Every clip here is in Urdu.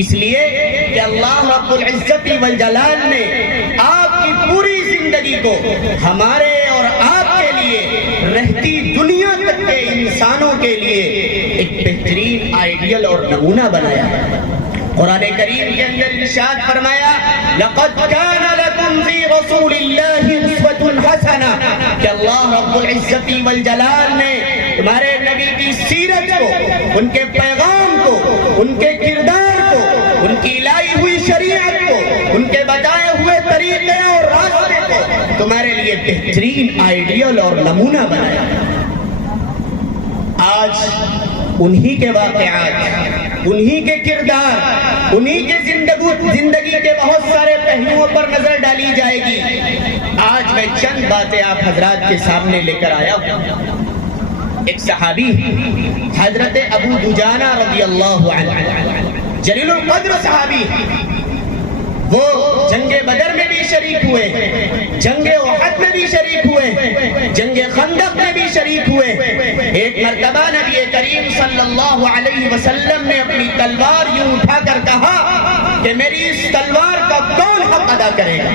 اس لیے کہ اللہ رب العزت والجلال نے آپ کی پوری زندگی کو ہمارے اور آپ کے لیے رہتی دنیا تک کے انسانوں کے لیے ایک بہترین آئیڈیل اور نمونہ بنایا ہے۔ قرآن کریم کے اندر ارشاد فرمایا لَقَدْ كَانَ لَكُمْ فِي رَسُولِ اللَّهِ أُسْوَةٌ حَسَنَةٌ کہ اللہ رب العزت والجلال نے تمہارے نبی کی سیرت کو، ان کے پیغام کو، ان کے کردار کو، ان کی لائی ہوئی شریعت کو، ان کے بتائے ہوئے طریقے اور راستے کو تمہارے لیے بہترین آئیڈیل اور نمونہ بنایا۔ آج انہی کے واقعات، انہی کے کردار، انہی کے زندگی کے بہت سارے پہلوؤں پر نظر ڈالی جائے گی۔ آج میں چند باتیں آپ حضرات کے سامنے لے کر آیا ہوں۔ ایک صحابی حضرت ابو دجانہ رضی اللہ عنہ، جلیل القدر صحابی، وہ جنگ بدر میں بھی شریک ہوئے، جنگ احد میں بھی شریک ہوئے، جنگ خندق میں بھی شریک ہوئے۔ ایک مرتبہ نبی کریم صلی اللہ علیہ وسلم نے اپنی تلوار یوں اٹھا کر کہا کہ میری اس تلوار کا کون حق ادا کرے گا؟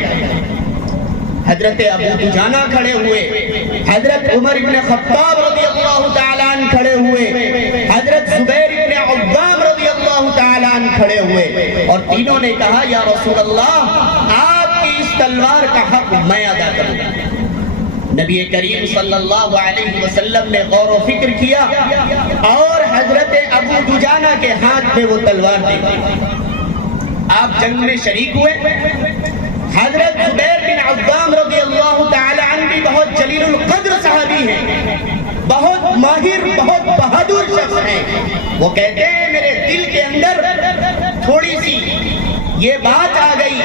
حضرت ابو دجانہ کھڑے ہوئے، حضرت عمر بن خطاب رضی اللہ تعالیٰ عنہ کھڑے ہوئے، حضرت زبیر بن عوام رضی اللہ تعالیٰ عنہ کھڑے ہوئے، اور تینوں نے کہا یا رسول اللہ آپ کی اس تلوار کا حق میں ادا کروں گا۔ نبی کریم صلی اللہ علیہ وسلم نے غور و فکر کیا اور حضرت ابو دجانہ کے ہاتھ میں وہ تلوار دی۔ آپ جنگ میں شریک ہوئے۔ حضرت زبیر بن عوام رضی اللہ تعالی عنہ بھی بہت جلیل القدر صحابی ہیں، بہت ماہر، بہت بہادر شخص ہیں۔ وہ کہتے ہیں میرے دل کے اندر تھوڑی سی یہ بات آ گئی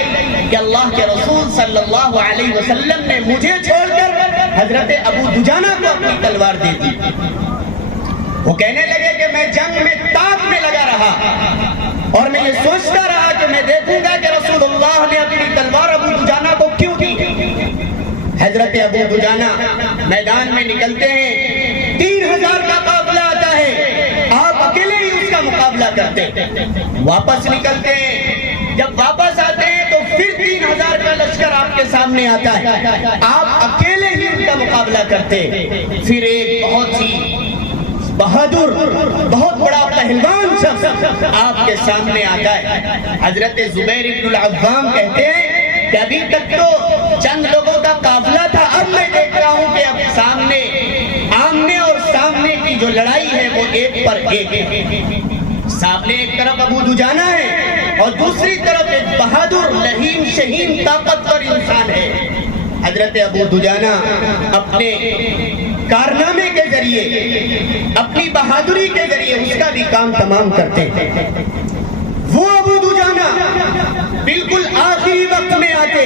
کہ اللہ کے رسول صلی اللہ علیہ وسلم نے مجھے چھوڑ کر حضرت ابو دجانہ کو اپنی تلوار دے دی۔ وہ کہنے لگے کہ میں جنگ میں تاک میں لگا رہا اور میں یہ سوچتا رہا کہ میں دیکھوں گا کہ رسول اللہ نے اپنی تلوار ابو دجانہ کو کیوں دی۔ حضرت ابو دجانہ میدان میں نکلتے ہیں، 3000 کا قافلہ آتا ہے، آپ اکیلے ہی اس کا مقابلہ کرتے، واپس نکلتے ہیں، جب واپس آتے ہیں تو پھر 3000 کا لشکر آپ کے سامنے آتا ہے، آپ اکیلے ہی ان کا مقابلہ کرتے، پھر ایک بہت ہی بہادر، بہت بڑا پہلوان شخص آپ کے سامنے آتا ہے۔ حضرت زبیر بن العوام کہتے ہیں کہ ابھی تک تو چند لوگوں کا قافلہ تھا، اب میں دیکھ رہا ہوں کہ اب سامنے آمنے اور سامنے کی جو لڑائی ہے وہ ایک پر ایک ہے۔ سامنے ایک طرف ابو دجانہ ہے اور دوسری طرف ایک بہادر، لہیم، شہین، طاقتور انسان ہے۔ حضرت ابو دجانہ اپنے کارنامے کے ذریعے، اپنی بہادری کے ذریعے اس کا بھی کام تمام کرتے ہیں۔ وہ ابو دجانہ بالکل آخری وقت میں آتے،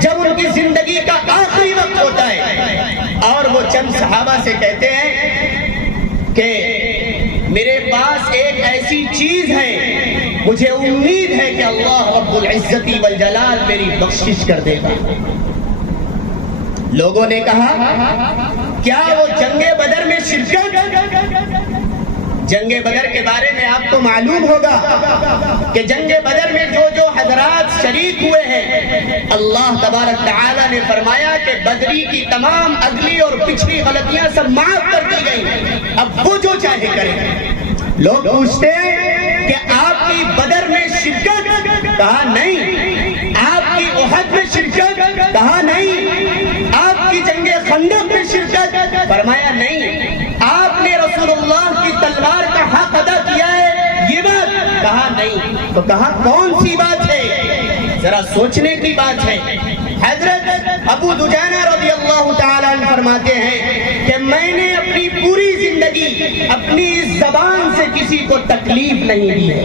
جب ان کی زندگی کا آخری وقت ہوتا ہے، اور وہ چند صحابہ سے کہتے ہیں کہ میرے پاس ایک ایسی چیز ہے، مجھے امید ہے کہ اللہ رب العزت والجلال میری بخشش کر دے گا۔ لوگوں نے کہا کیا وہ جنگ بدر میں شرکت؟ جنگ بدر کے بارے میں آپ کو معلوم ہوگا کہ جنگ بدر میں جو حضرات شریک ہوئے ہیں، اللہ تبارک تعالیٰ نے فرمایا کہ بدری کی تمام اگلی اور پچھلی غلطیاں سب معاف کر دی گئی، اب وہ جو چاہے کریں۔ لوگ پوچھتے ہیں کہ آپ کی بدر میں شرکت؟ کہا نہیں۔ آپ کی احد میں شرکت؟ کہا نہیں۔ آپ کی جنگ خندق میں شرکت؟ فرمایا نہیں۔ آپ نے رسول اللہ کی تلوار کا حق ادا کیا ہے یہ بات؟ کہا نہیں۔ تو کہا کون سی بات ہے؟ ذرا سوچنے کی بات ہے۔ حضرت ابو دجانہ رضی اللہ تعالیٰ عنہ فرماتے ہیں کہ میں نے اپنی پوری زندگی اپنی اس زبان سے کسی کو تکلیف نہیں دی ہے،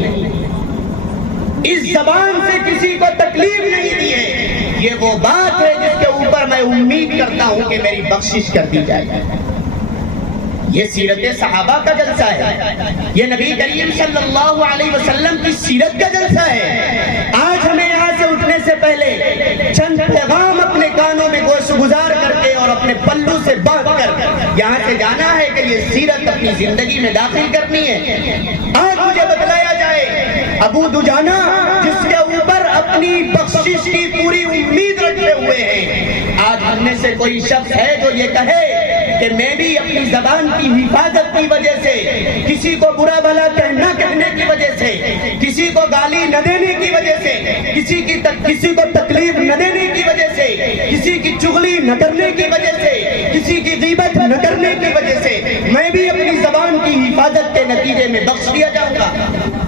اس زبان سے کسی کو تکلیف نہیں دی ہے، یہ وہ بات ہے جس کے اوپر میں امید کرتا ہوں کہ میری بخشش کر دی جائے۔ یہ سیرت صحابہ کا جلسہ ہے، یہ نبی کریم صلی اللہ علیہ وسلم کی سیرت کا جلسہ ہے۔ آج ہمیں یہاں سے اٹھنے سے پہلے چند پیغام اپنے کانوں میں گوش گزار کر کے اور اپنے پلو سے باندھ کر یہاں سے جانا ہے کہ یہ سیرت اپنی زندگی میں داخل کرنی ہے۔ آج مجھے بتلایا جائے ابو دجانہ جس کے اوپر اپنی بخشش کی پوری امید رکھے ہوئے ہیں، آج ہم میں سے کوئی شخص ہے جو یہ کہے کہ میں بھی اپنی زبان کی حفاظت کی وجہ سے، کسی کو برا بھلا نہ کہنے کی وجہ سے، کسی کو گالی نہ دینے کی وجہ سے، کسی کو تکلیف نہ دینے کی وجہ سے، کسی کی چغلی نہ کرنے کی وجہ سے، کسی کی غیبت نہ کرنے کی وجہ سے میں بھی اپنی زبان کی حفاظت کے نتیجے میں بخش دیا جاؤں گا۔